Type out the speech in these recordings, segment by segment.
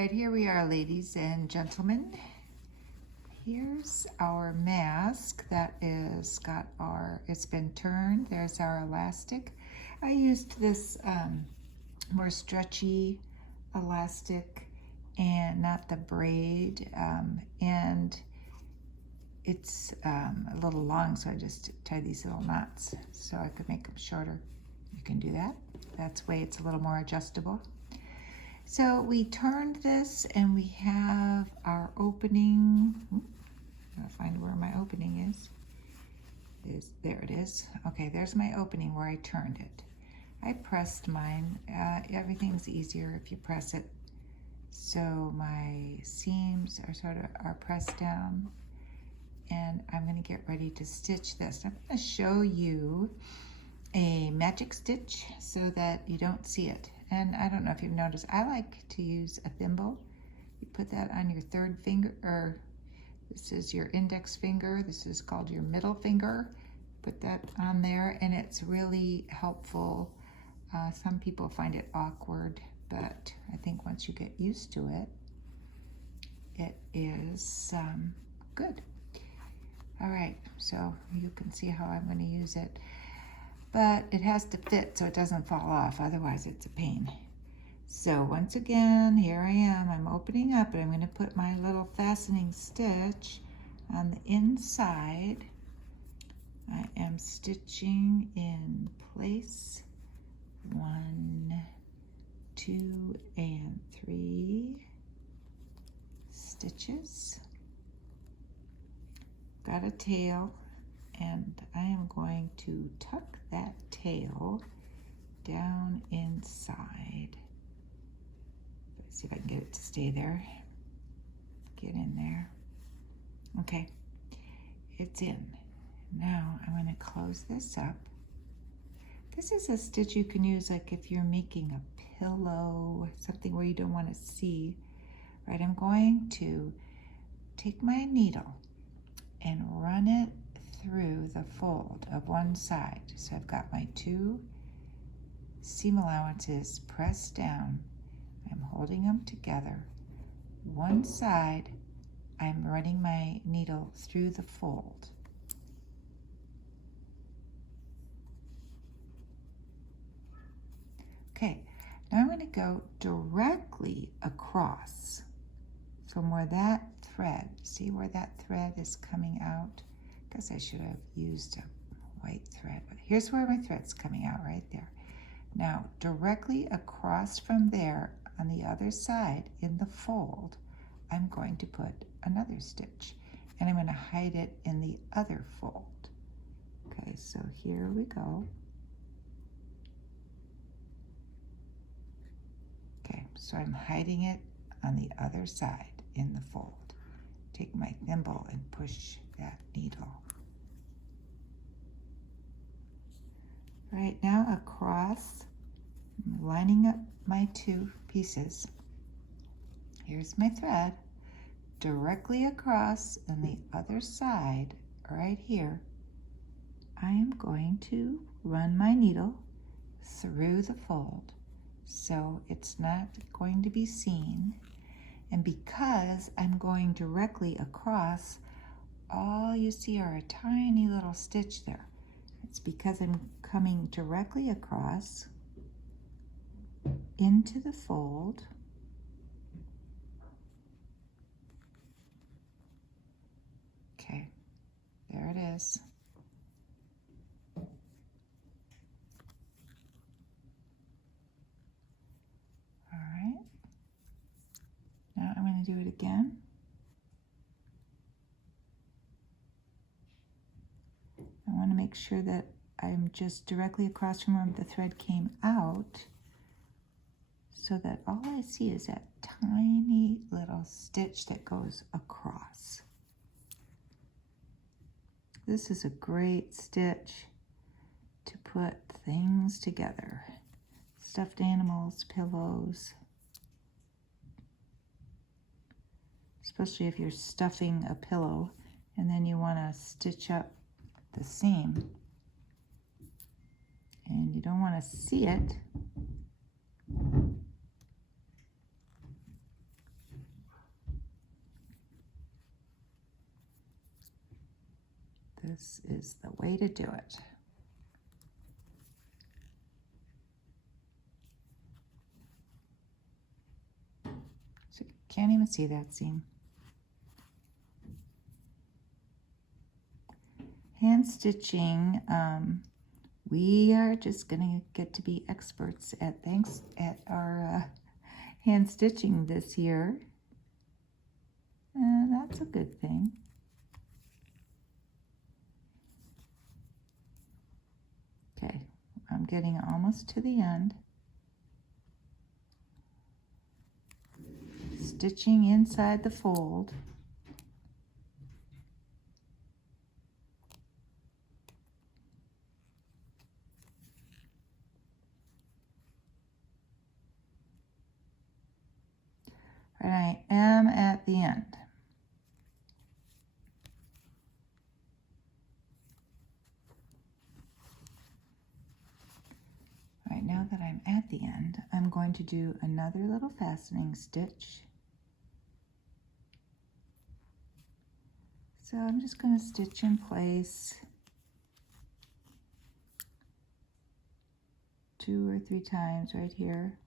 right, here we are, ladies and gentlemen. Here's our mask that is got it's been turned. There's our elastic. I used this more stretchy elastic and not the braid, and it's a little long, so I just tied these little knots so I could make them shorter. You can do that. That's way it's a little more adjustable. So we turned this and we have our opening. I'm gonna find where my opening is. There it is. Okay, there's my opening where I turned it. I pressed mine. Everything's easier if you press it. So my seams are pressed down, and I'm gonna get ready to stitch this. I'm gonna show you a magic stitch so that you don't see it. And I don't know if you've noticed, I like to use a thimble. You put that on your third finger, or this is your index finger. This is called your middle finger. Put that on there, and it's really helpful. Some people find it awkward, but I think once you get used to it, it is good. All right, so you can see how I'm going to use it. But it has to fit so it doesn't fall off, otherwise it's a pain. So once again, here I am. I'm opening up, and I'm going to put my little fastening stitch on the inside. I am stitching in place 1, 2, and 3 stitches. Got a tail, and I am going to tuck that tail down inside. Let's see if I can get it to stay there. Get in there. Okay, it's in. Now I'm going to close this up. This is a stitch you can use like if you're making a pillow, something where you don't want to see. Right, I'm going to take my needle and run it through the fold of one side. So I've got my 2 seam allowances pressed down. I'm holding them together. One side, I'm running my needle through the fold. Okay, now I'm going to go directly across from where that thread, see where that thread is coming out? I guess I should have used a white thread, but here's where my thread's coming out right there. Now, directly across from there on the other side in the fold, I'm going to put another stitch, and I'm going to hide it in the other fold. Okay, so here we go. Okay, so I'm hiding it on the other side in the fold. Take my thimble and push that needle. Right now across, I'm lining up my 2 pieces. Here's my thread. Directly across on the other side, right here, I am going to run my needle through the fold so it's not going to be seen. And because I'm going directly across, all you see are a tiny little stitch there. It's because I'm coming directly across into the fold. Okay, there it is. All right. Now I'm going to do it again. I want to make sure that I'm just directly across from where the thread came out, so that all I see is that tiny little stitch that goes across. This is a great stitch to put things together. Stuffed animals, pillows. Especially if you're stuffing a pillow and then you want to stitch up the seam. And you don't want to see it. This is the way to do it. So you can't even see that seam. Hand stitching, we are just gonna get to be experts at our hand stitching this year. And that's a good thing. Okay, I'm getting almost to the end. Stitching inside the fold. And I am at the end. All right, now that I'm at the end, I'm going to do another little fastening stitch. So I'm just going to stitch in place 2 or 3 times right here.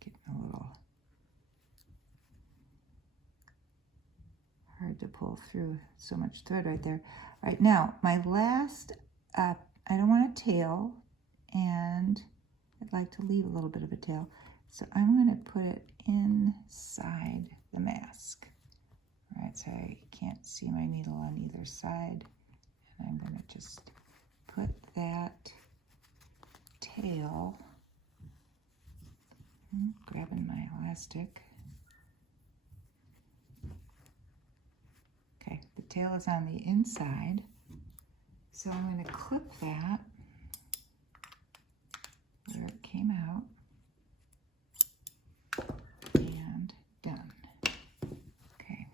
Getting a little hard to pull through, so much thread right there. All right, now my last, I don't want a tail, and I'd like to leave a little bit of a tail. So I'm going to put it inside the mask. All right, so I can't see my needle on either side. And I'm going to just put that tail, grabbing my elastic. Okay, the tail is on the inside. So I'm going to clip that where it came out. And done. Okay.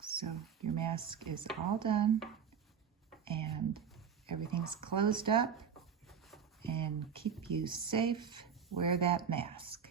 So your mask is all done and everything's closed up, and keep you safe. Wear that mask.